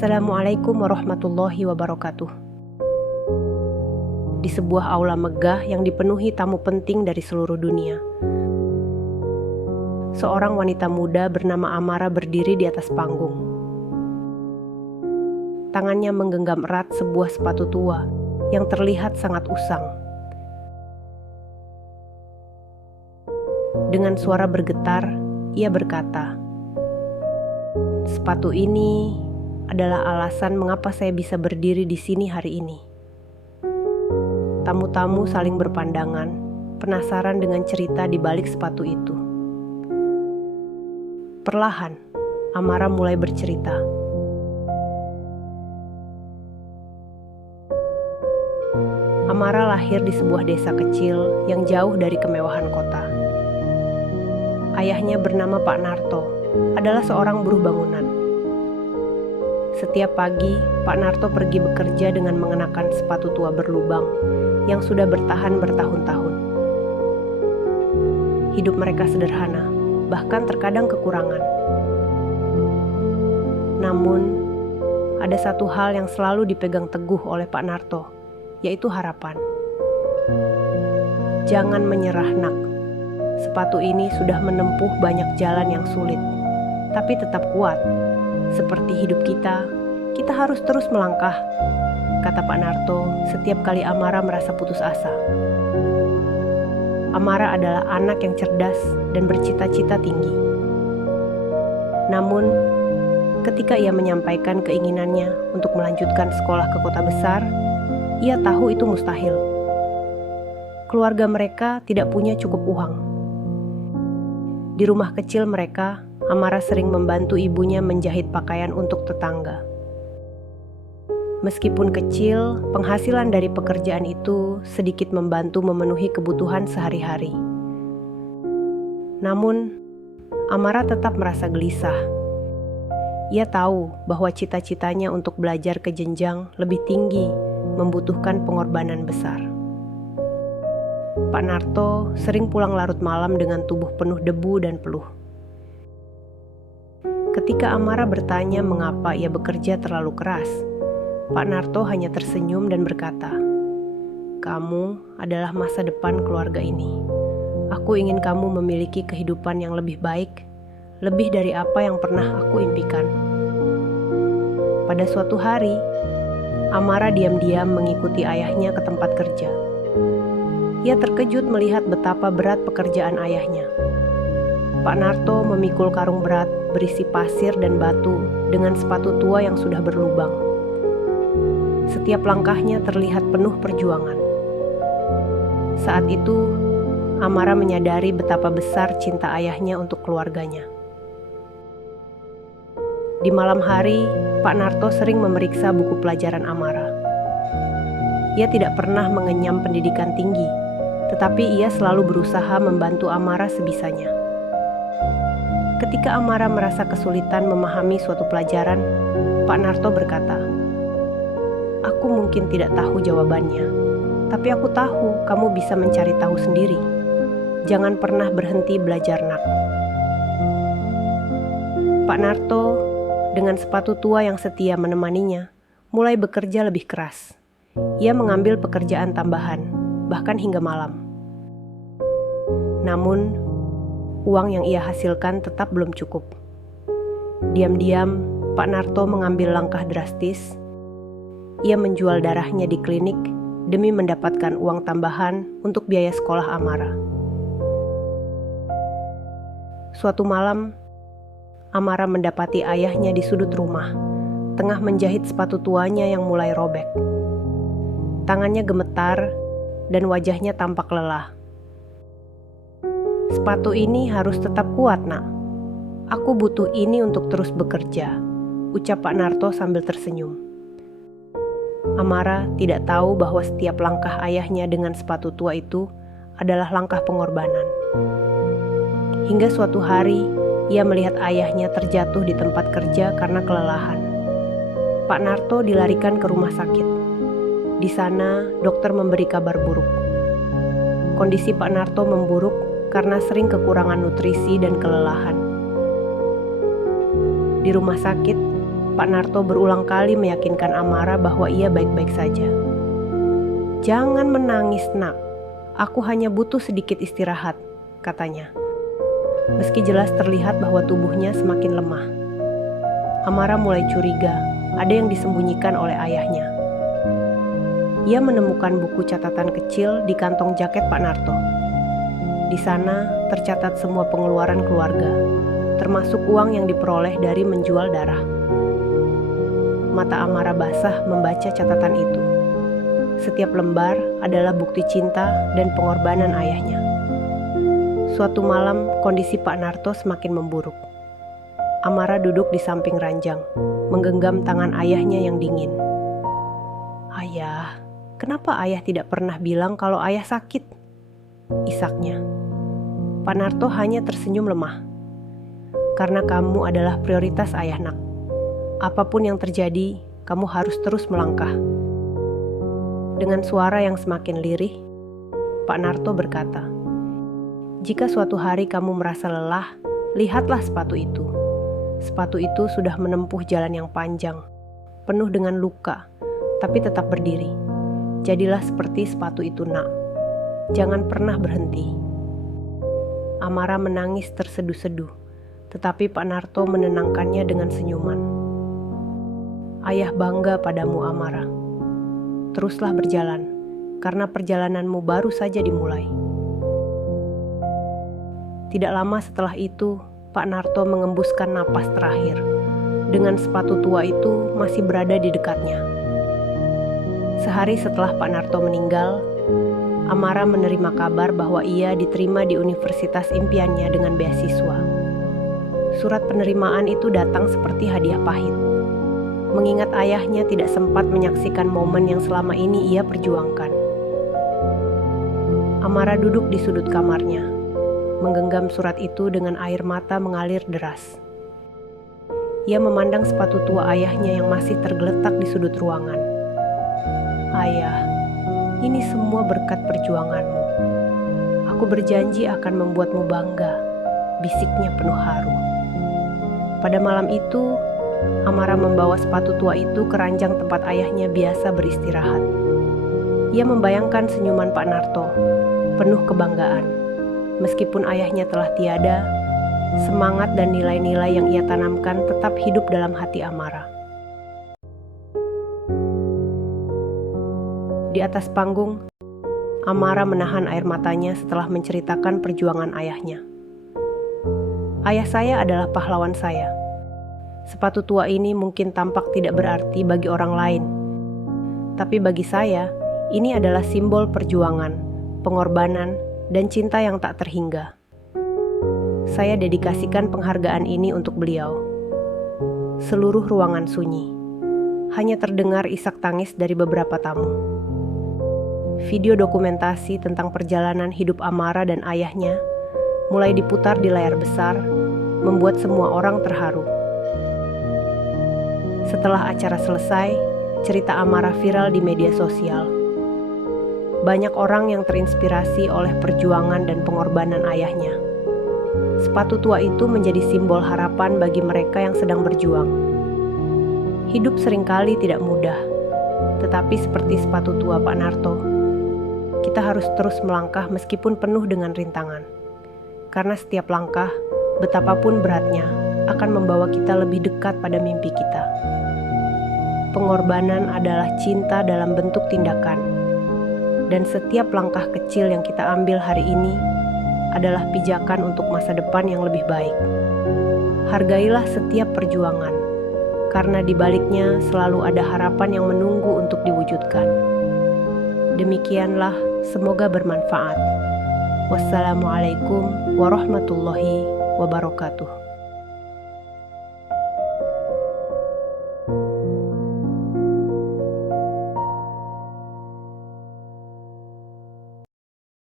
Assalamualaikum warahmatullahi wabarakatuh. Di sebuah aula megah yang dipenuhi tamu penting dari seluruh dunia, seorang wanita muda bernama Amara berdiri di atas panggung. Tangannya menggenggam erat sebuah sepatu tua yang terlihat sangat usang. Dengan suara bergetar, ia berkata, "Sepatu ini adalah alasan mengapa saya bisa berdiri di sini hari ini." Tamu-tamu saling berpandangan, penasaran dengan cerita di balik sepatu itu. Perlahan, Amara mulai bercerita. Amara lahir di sebuah desa kecil yang jauh dari kemewahan kota. Ayahnya bernama Pak Narto, adalah seorang buruh bangunan. Setiap pagi, Pak Narto pergi bekerja dengan mengenakan sepatu tua berlubang yang sudah bertahan bertahun-tahun. Hidup mereka sederhana, bahkan terkadang kekurangan. Namun, ada satu hal yang selalu dipegang teguh oleh Pak Narto, yaitu harapan. Jangan menyerah, nak. Sepatu ini sudah menempuh banyak jalan yang sulit, tapi tetap kuat. Seperti hidup kita harus terus melangkah, kata Pak Narto setiap kali Amara merasa putus asa. Amara adalah anak yang cerdas dan bercita-cita tinggi. Namun, ketika ia menyampaikan keinginannya untuk melanjutkan sekolah ke kota besar, ia tahu itu mustahil. Keluarga mereka tidak punya cukup uang. Di rumah kecil mereka, Amara sering membantu ibunya menjahit pakaian untuk tetangga. Meskipun kecil, penghasilan dari pekerjaan itu sedikit membantu memenuhi kebutuhan sehari-hari. Namun, Amara tetap merasa gelisah. Ia tahu bahwa cita-citanya untuk belajar ke jenjang lebih tinggi membutuhkan pengorbanan besar. Pak Narto sering pulang larut malam dengan tubuh penuh debu dan peluh. Ketika Amara bertanya mengapa ia bekerja terlalu keras, Pak Narto hanya tersenyum dan berkata, "Kamu adalah masa depan keluarga ini. Aku ingin kamu memiliki kehidupan yang lebih baik, lebih dari apa yang pernah aku impikan." Pada suatu hari, Amara diam-diam mengikuti ayahnya ke tempat kerja. Ia terkejut melihat betapa berat pekerjaan ayahnya. Pak Narto memikul karung berat berisi pasir dan batu dengan sepatu tua yang sudah berlubang. Setiap langkahnya terlihat penuh perjuangan. Saat itu, Amara menyadari betapa besar cinta ayahnya untuk keluarganya. Di malam hari, Pak Narto sering memeriksa buku pelajaran Amara. Ia tidak pernah mengenyam pendidikan tinggi, tetapi ia selalu berusaha membantu Amara sebisanya. Ketika Amara merasa kesulitan memahami suatu pelajaran, Pak Narto berkata, "Aku mungkin tidak tahu jawabannya, tapi aku tahu kamu bisa mencari tahu sendiri. Jangan pernah berhenti belajar, nak." Pak Narto, dengan sepatu tua yang setia menemaninya, mulai bekerja lebih keras. Ia mengambil pekerjaan tambahan, bahkan hingga malam. Namun, uang yang ia hasilkan tetap belum cukup. Diam-diam, Pak Narto mengambil langkah drastis. Ia menjual darahnya di klinik demi mendapatkan uang tambahan untuk biaya sekolah Amara. Suatu malam, Amara mendapati ayahnya di sudut rumah, tengah menjahit sepatu tuanya yang mulai robek. Tangannya gemetar dan wajahnya tampak lelah. "Sepatu ini harus tetap kuat, nak. Aku butuh ini untuk terus bekerja," ucap Pak Narto sambil tersenyum. Amara tidak tahu bahwa setiap langkah ayahnya dengan sepatu tua itu adalah langkah pengorbanan. Hingga suatu hari, ia melihat ayahnya terjatuh di tempat kerja karena kelelahan. Pak Narto dilarikan ke rumah sakit. Di sana, dokter memberi kabar buruk. Kondisi Pak Narto memburuk karena sering kekurangan nutrisi dan kelelahan. Di rumah sakit, Pak Narto berulang kali meyakinkan Amara bahwa ia baik-baik saja. "Jangan menangis, Nak. Aku hanya butuh sedikit istirahat," katanya. Meski jelas terlihat bahwa tubuhnya semakin lemah. Amara mulai curiga, ada yang disembunyikan oleh ayahnya. Ia menemukan buku catatan kecil di kantong jaket Pak Narto. Di sana tercatat semua pengeluaran keluarga, termasuk uang yang diperoleh dari menjual darah. Mata Amara basah membaca catatan itu. Setiap lembar adalah bukti cinta dan pengorbanan ayahnya. Suatu malam, kondisi Pak Narto semakin memburuk. Amara duduk di samping ranjang, menggenggam tangan ayahnya yang dingin. "Ayah, kenapa ayah tidak pernah bilang kalau ayah sakit?" isaknya. Pak Narto hanya tersenyum lemah. "Karena kamu adalah prioritas ayah, Nak. Apapun yang terjadi, kamu harus terus melangkah." Dengan suara yang semakin lirih, Pak Narto berkata, "Jika suatu hari kamu merasa lelah, lihatlah sepatu itu. Sepatu itu sudah menempuh jalan yang panjang, penuh dengan luka, tapi tetap berdiri. Jadilah seperti sepatu itu, Nak. Jangan pernah berhenti." Amara menangis terseduh-seduh, tetapi Pak Narto menenangkannya dengan senyuman. "Ayah bangga padamu, Amara. Teruslah berjalan, karena perjalananmu baru saja dimulai." Tidak lama setelah itu, Pak Narto mengembuskan napas terakhir, dengan sepatu tua itu masih berada di dekatnya. Sehari setelah Pak Narto meninggal, Amara menerima kabar bahwa ia diterima di universitas impiannya dengan beasiswa. Surat penerimaan itu datang seperti hadiah pahit. Mengingat ayahnya tidak sempat menyaksikan momen yang selama ini ia perjuangkan. Amara duduk di sudut kamarnya, menggenggam surat itu dengan air mata mengalir deras. Ia memandang sepatu tua ayahnya yang masih tergeletak di sudut ruangan. "Ayah, ini semua berkat perjuanganmu. Aku berjanji akan membuatmu bangga," bisiknya penuh haru. Pada malam itu, Amara membawa sepatu tua itu ke ranjang tempat ayahnya biasa beristirahat. Ia membayangkan senyuman Pak Narto, penuh kebanggaan. Meskipun ayahnya telah tiada, semangat dan nilai-nilai yang ia tanamkan tetap hidup dalam hati Amara. Di atas panggung, Amara menahan air matanya setelah menceritakan perjuangan ayahnya. "Ayah saya adalah pahlawan saya. Sepatu tua ini mungkin tampak tidak berarti bagi orang lain. Tapi bagi saya, ini adalah simbol perjuangan, pengorbanan, dan cinta yang tak terhingga. Saya dedikasikan penghargaan ini untuk beliau." Seluruh ruangan sunyi. Hanya terdengar isak tangis dari beberapa tamu. Video dokumentasi tentang perjalanan hidup Amara dan ayahnya mulai diputar di layar besar, membuat semua orang terharu. Setelah acara selesai, cerita Amara viral di media sosial. Banyak orang yang terinspirasi oleh perjuangan dan pengorbanan ayahnya. Sepatu tua itu menjadi simbol harapan bagi mereka yang sedang berjuang. Hidup seringkali tidak mudah, tetapi seperti sepatu tua Pak Narto, kita harus terus melangkah meskipun penuh dengan rintangan. Karena setiap langkah, betapapun beratnya, akan membawa kita lebih dekat pada mimpi kita. Pengorbanan adalah cinta dalam bentuk tindakan. Dan setiap langkah kecil yang kita ambil hari ini adalah pijakan untuk masa depan yang lebih baik. Hargailah setiap perjuangan, karena di baliknya selalu ada harapan yang menunggu untuk diwujudkan. Demikianlah, semoga bermanfaat. Wassalamualaikum warahmatullahi wabarakatuh.